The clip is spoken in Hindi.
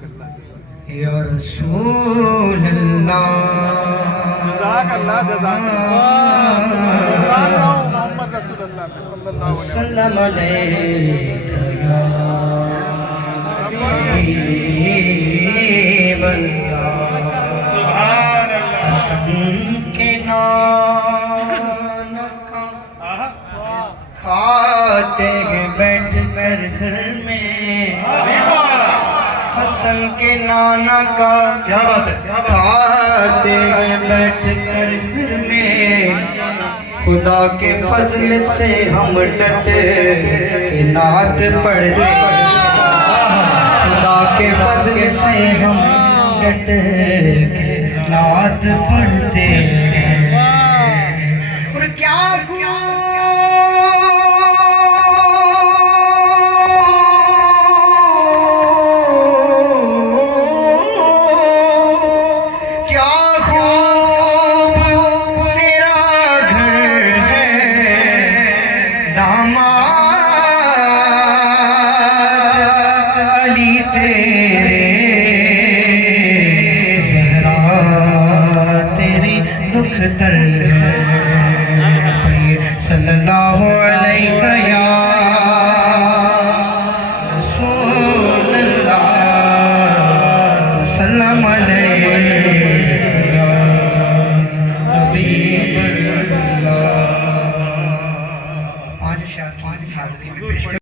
या रसूल अल्लाह सल्लम अलैका या हबीब अल्लाह। हसन के नाना का खाते हैं बैठ कर घर में, हसन के नाना का क्या बात है, खाते हैं बैठ कर घर में। खुदा के फजल से हम डटे के नात पढ़ते, खुदा के फजल से हम डटे के नात पढ़ते हैं। और क्या हुआ दुख तर है। सल्लल्लाहु अलैहि